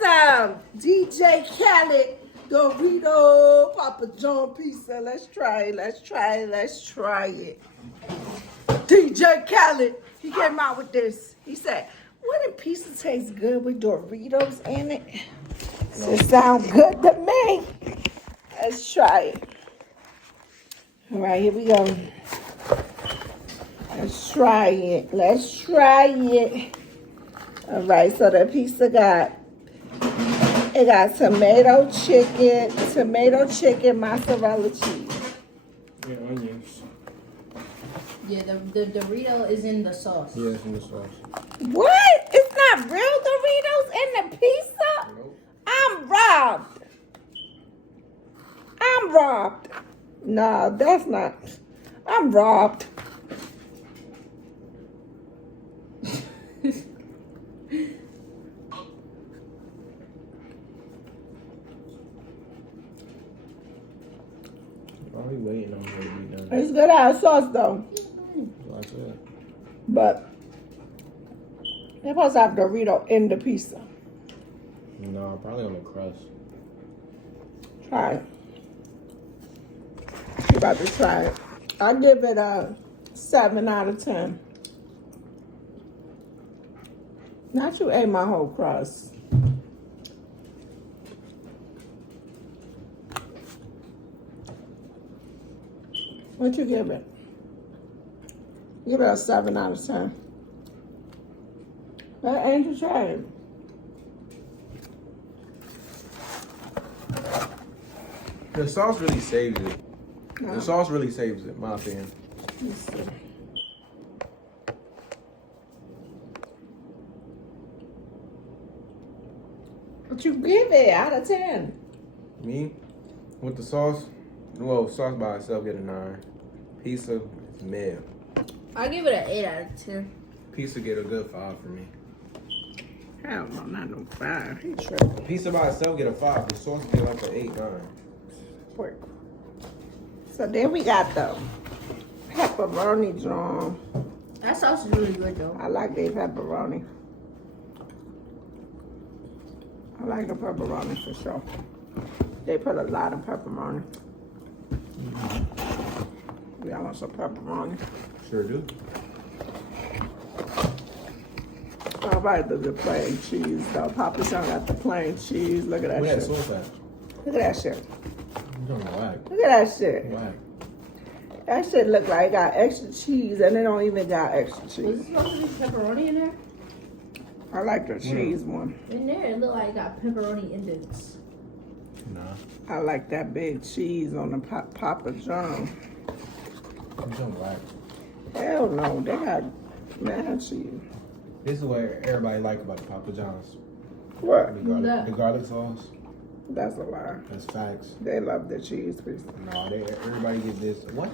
some DJ Khaled Dorito Papa John pizza. Let's try it. Let's try it. Let's try it. DJ Khaled, he came out with this. He said, wouldn't pizza taste good with Doritos in it? It sounds good to me. Let's try it. All right, here we go. Let's try it. Let's try it. All right, so the pizza got tomato chicken, mozzarella cheese. Yeah, onions. Yeah, the Dorito is in the sauce. Yeah, it's in the sauce. What? It's not real Doritos in the pizza? Nope. I'm robbed. No, that's not. I'm robbed. Why are we waiting on her to be done? It's good ass sauce though. That's it. But they're supposed to have Dorito in the pizza. No, probably on the crust. Try it. You about to try it. I give it a 7 out of 10. Not you ate my whole crust. What you give it? Give it a 7 out of 10. Let Angel try it. The sauce really saves it. No. The sauce really saves it, in my opinion. Let's see. What you give it out of 10? Me, with the sauce, well, sauce by itself get a 9. Pizza is mid. I give it an 8 out of 10. Pizza get a good 5 for me. Hell no, not no 5. He tripping. Pizza by itself get a 5. The sauce get like an 8, 9. Quick. So then we got the pepperoni John. That sauce is really good though. I like the pepperoni. I like the pepperoni for sure. They put a lot of pepperoni. Y'all want some pepperoni? Sure do. I like the plain cheese though. Papa John got the plain cheese. Look at that Where that shit. sauce at? Look at that shit. You don't whack. Look at that shit. Whack. That shit look like it got extra cheese and it don't even got extra Was cheese. it supposed to be pepperoni in there? I like the cheese one. In there, it looked like it got pepperoni indents. Nah. I like that big cheese on the Papa John. You don't whack. Hell no, they got mad cheese. This is what everybody like about the Papa John's. What? The garlic sauce. That's a lie. That's facts. They love the cheese piece. No, everybody get this. What?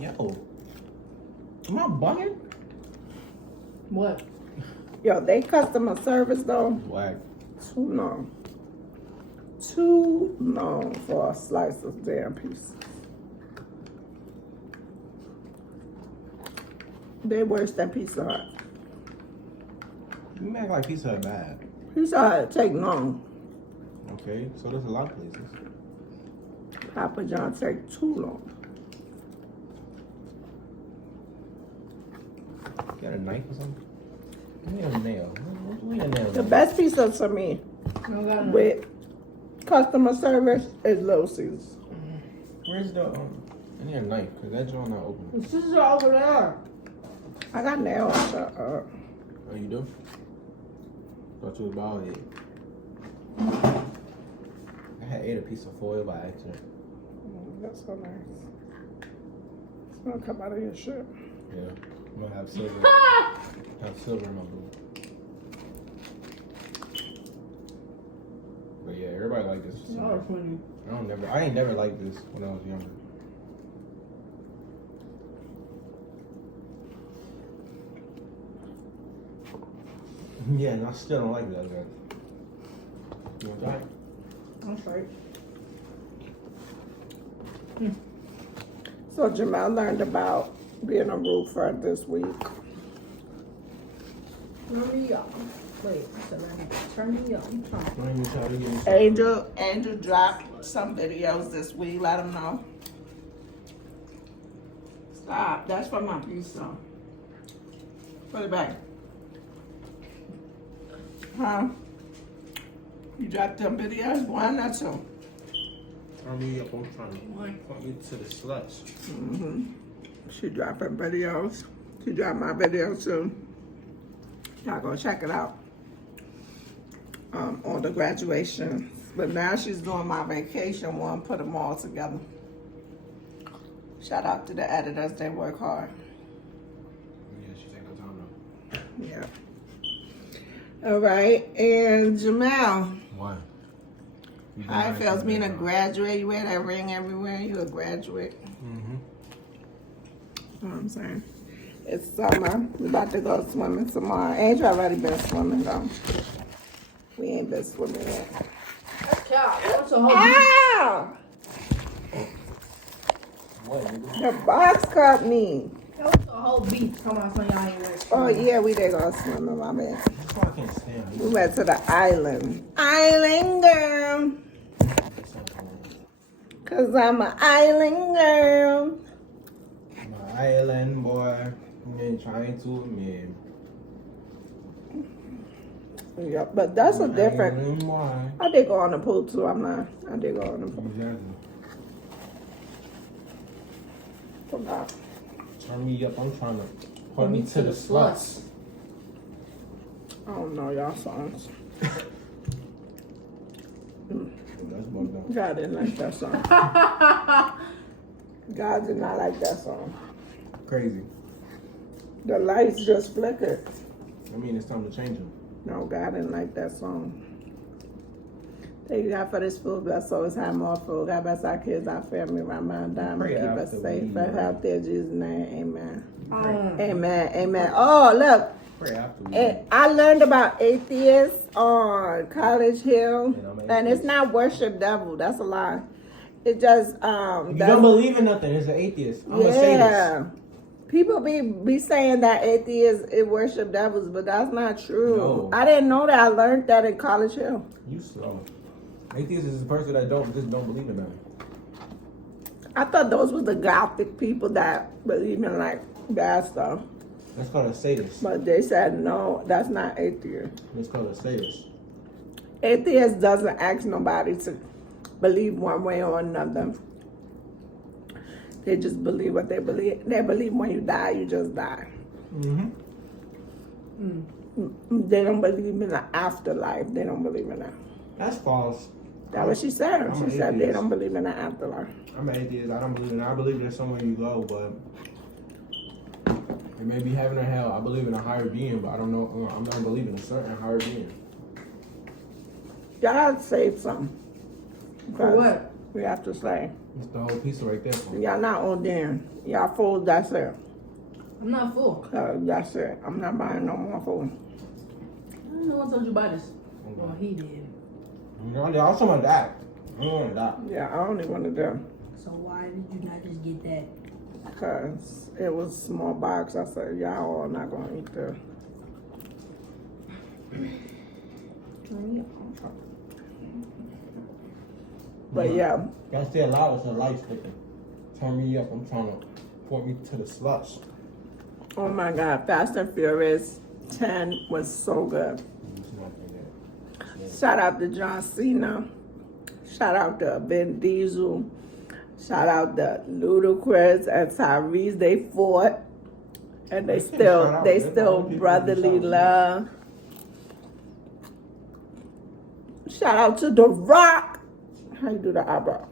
Yo. Am I bugging? What? Yo, they customer service though, Whack. too long. Too long for a slice of damn piece. They worse than Pizza Hut. You act like Pizza Hut bad. Pizza Hut take long. Okay, so there's a lot of places. Papa John take too long. Got a knife or something? Give me a nail. What do you mean a nail? The best pizza to me No, got no. with customer service is Little Caesars. Where's the I need a knife because that joint not open. The scissors are over there. I got nails. Shut up. Oh, you do? Thought you was bald head. I had ate a piece of foil by accident. That's so nice. It's gonna come out of your shit. Yeah, I'm gonna have silver. Have silver in my boot. But yeah, everybody like this. For some Oh, reason. funny. I ain't never liked this when I was younger. Yeah, and I still don't like it as good. You want that? I'm sorry. So Jamel learned about being a roofer this week. Turn me up. Wait, so let me turn me up. I'm trying. Don't even try to get me some. Angel dropped some videos this week. Let them know. Stop. That's for my pizza. Put it back. Huh? You dropped them videos? One or two? Turn me up. I'm trying to point me to the sluts. Mm-hmm. She dropping videos. She dropped my video too. Y'all go check it out. On the graduation. But now she's doing my vacation one, put them all together. Shout out to the editors, they work hard. Yeah, she take her time though. Yeah. All right, and Jamel. Why? How it feels being a graduate? You wear that ring everywhere. You a graduate. Mm-hmm. You know what I'm saying? It's summer. We're about to go swimming tomorrow. Angel already been swimming though. We ain't been swimming yet. What's a whole Ow! What, nigga? The box caught me. That was a whole beat. Come on, son, y'all ain't wearing. Oh yeah, we did go swimming, my man. That's why I can't stand We it. went to the island. Island girl. Cause I'm an island girl. My island boy. You ain't trying to man. Yeah, but that's a different. Island boy. I did go on the pool too. I did go on the pool. Exactly. Forgot. Turn me up. I'm trying to point me to the sluts. I don't know y'all songs. That's bugged out. God didn't like that song. God did not like that song. Crazy. The lights just flickered. I mean, it's time to change them. No, God didn't like that song. Thank you, God, for this food. Bless us, have more food. God bless our kids, our family, our mind, diamond. Pray Keep us after safe. we Bless eat. out there, in Jesus' name. Amen. Mm. Amen. Amen. Oh, look. Pray after we And I learned about atheists on College Hill, And I'm an and it's atheist. not worship devil. That's a lie. It just You don't believe in nothing. It's an atheist. I'm a sadist. yeah. People be saying that atheists worship devils, but that's not true. No. I didn't know that. I learned that in College Hill. You slow. Atheist is a person that just don't believe in nothing. I thought those were the gothic people that believe in like bad stuff, That's called a sadist. but they said no, that's not atheist. It's called a sadist. Atheist doesn't ask nobody to believe one way or another. They just believe what they believe. They believe when you die, you just die. Mm-hmm. They don't believe in the afterlife. They don't believe in that. That's false. That's what she said. I'm She an said they atheist. don't believe in the afterlife. I'm an atheist. I don't believe in it. I believe there's somewhere you go, but it may be heaven or hell. I believe in a higher being, but I don't know. I'm not believing in a certain higher being. Y'all say something. For what? We have to say. It's the whole piece right there. For me. Y'all not on there. Y'all fools, that's it. I'm not full. That's it. I'm not buying no more food. I don't know what told you about this. Well, he did. No, I was talking about that. I don't want that. Yeah, I only want to do So why did you not just get that? because it was a small box. I said, y'all all not going to eat this. But yeah, Gotta stay loud. It's a light sticking. Turn me up. I'm trying to point me to the sluts. oh my God, Fast and Furious 10 was so good. Shout out to John Cena. Shout out to Ben Diesel. Shout out to Ludacris and Tyrese. They fought, and they still brotherly love. Shout out to The Rock. How you do the eyebrow?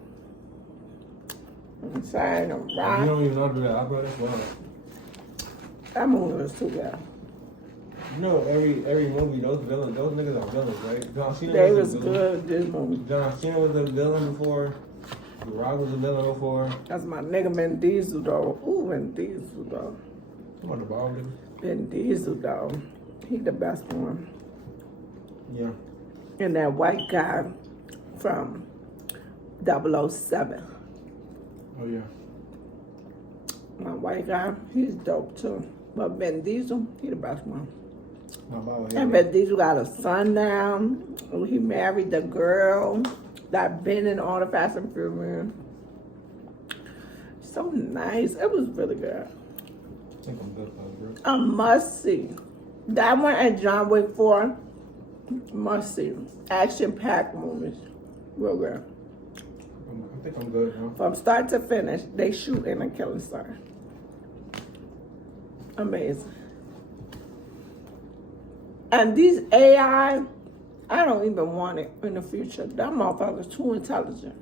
I'm saying The You Rock. don't even know how to do that. I brought this one. That movie was too good. You know, every movie, those niggas are villains, right? John Cena They was was a villain. good, this movie. John Cena was a villain before. The Rock was a villain before. That's my nigga Ben Diesel, though. Ooh, Ben Diesel, though. Come on, the ball, nigga. Ben Diesel, though. He the best one. Yeah. And that white guy from 007. Oh, yeah. My white guy, he's dope, too. But Ben Diesel, he the best one. My mama And but Diesel got a son now. He married the girl that been in all the Fast and Furious. So nice. It was really good. I think I'm good, bro. A must see. That one and John Wick 4, must see. Action packed movies. Real good. I think I'm good, huh? From start to finish, they shoot in a killing star. Amazing. And these AI, I don't even want it in the future. That motherfucker's too intelligent.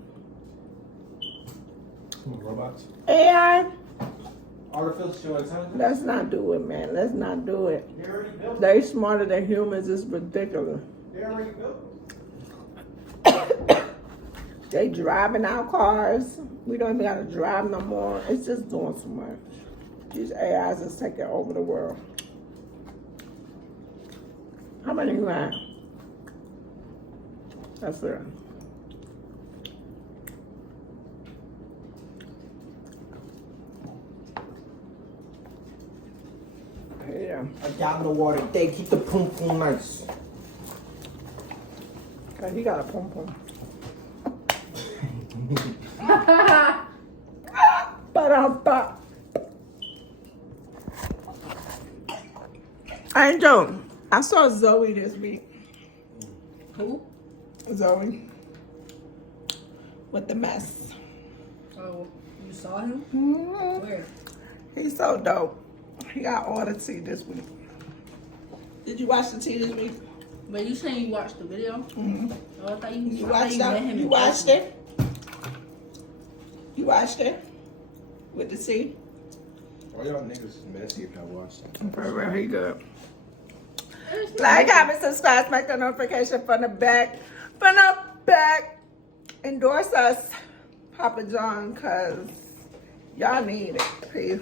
Robots. AI, Artificial intelligence. let's not do it, man. Let's not do it. They already built it. They smarter than humans. It's ridiculous. They already built They driving our cars. We don't even gotta drive no more. It's just doing so much. These AIs is taking over the world. How many you have? That's it. Yeah. A gallon of water a day. Keep the poom poom nice. Okay, he got a pom pom. Ba-da-ba. Angel, I saw Zoe this week. Who? Zoe. With the mess. Oh, you saw him? Mhm. Where? He's so dope. He got all the tea this week. Did you watch the tea this week? But you saying you watched the video? Mm-hmm. Oh, I thought You I thought watched you met that? him You in watched person. it? You watched it? With the tea? All y'all niggas is messy if y'all watch that. For real, he good. Like, comment, subscribe, smack the notification from the back. From the back. Endorse us, Papa John, because y'all need it. Peace.